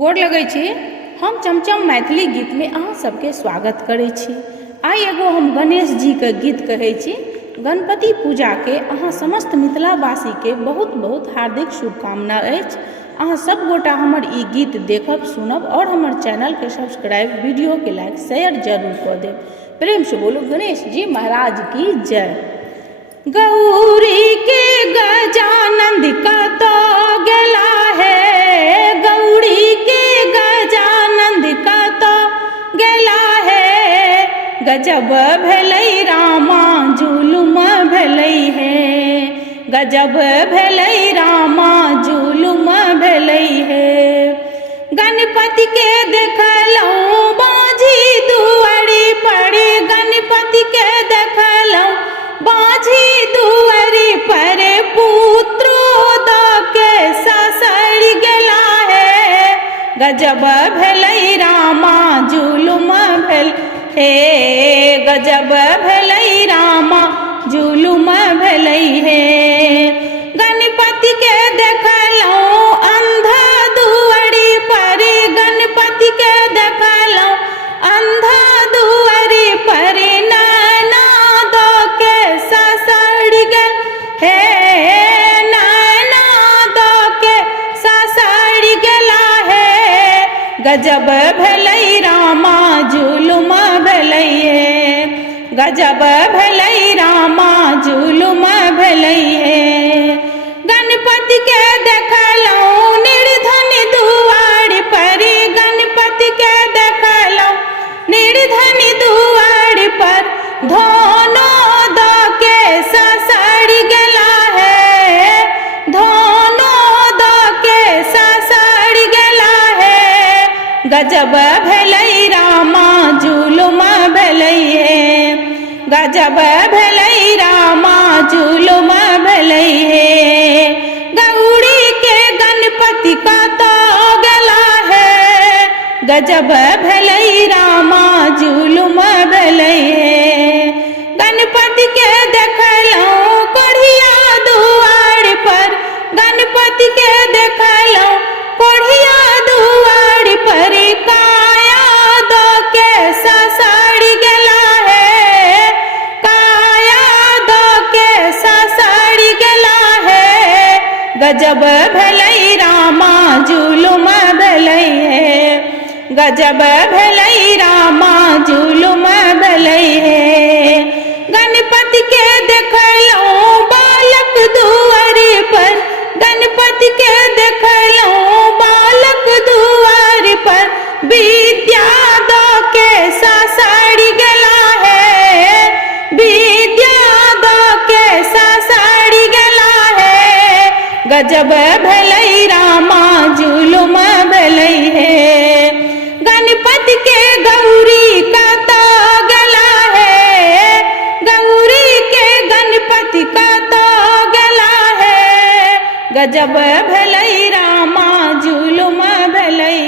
गोर लगै छी। हम चमचम मैथिली गीत में अहाँ सबके स्वागत करै छी। आई एगो हम गणेश जी के गीत कहै छी। गणपति पूजा के अहाँ समस्त मिथिलावासी के बहुत बहुत हार्दिक शुभकामना अछि। अहाँ सब गोटा हमर ई गीत देखब सुनब और हमर चैनल के सब्सक्राइब, वीडियो के लाइक शेयर जरूर कर देब। प्रेम से बोलो गणेश जी महाराज की जय। गौरी के गजानंद कतो गेला है, गौरी के गजानंद कतो गेला है। गजब भेलै रामा जुलुम भेलै है, गजब भेलै रामा जुलुम भेलै है। गणपति के देखलहुँ बाँझी दुआरी पर, गणपति के देखलहुँ बाँझी दुआरी पर, पुत्रो द के ससुर गेला है। गजब भेलै रामा जुलुम भेल हे, गजब भेलै रामा जुलुम भेलै हे। गणपति के देखलहुँ अंधा दुआरी पर, गणपति के देखलहुँ अंधा दुआरी पर, नैना दो के ससुर गेल हे, नैना दो के ससुर गेला है। गजब भेलै रामा जुलुम भेलै हे, गजब भेलै रामा जुलुम भेलै हे। गणपति के देखलहुँ निर्धन दुआर पर, गणपति के देखलहुँ निर्धन दुआर पर, धनो द के ससुर गेला है, धनो द के ससुर गेला है। गजब भेलै रामा जुलुम भेलै हे, गजब भेलै रामा जुलुम भेलै हे। गौरी के गणपति कतो गेला है, गजब भेलै रामा जुलुम भेलै हे। गणपति के देखलहुँ कोढ़िया दुआर पर, गणपति के देखलहुँ कोढ़िया दुआर पर, काया दो के ससुर गेला है, काया दो के ससुर गेला है। गजब भेलै रामा जुलुम भेलै हे, गजब भेलै रामा जुलुम भेलै हे। गणपति के देखलहुँ बालक दुआरी पर, गणपति के देखलहुँ बालक दुआर पर, विद्या दो के ससुर गेला है, विद्या दो के ससुर गेला है। गजब भेलै रामा जुलुम भेलै हे। गणपति के गौरी कतो गेला है, गौरी के गणपति कतो गेला है। गजब भेलै रामा जुलुम भेलै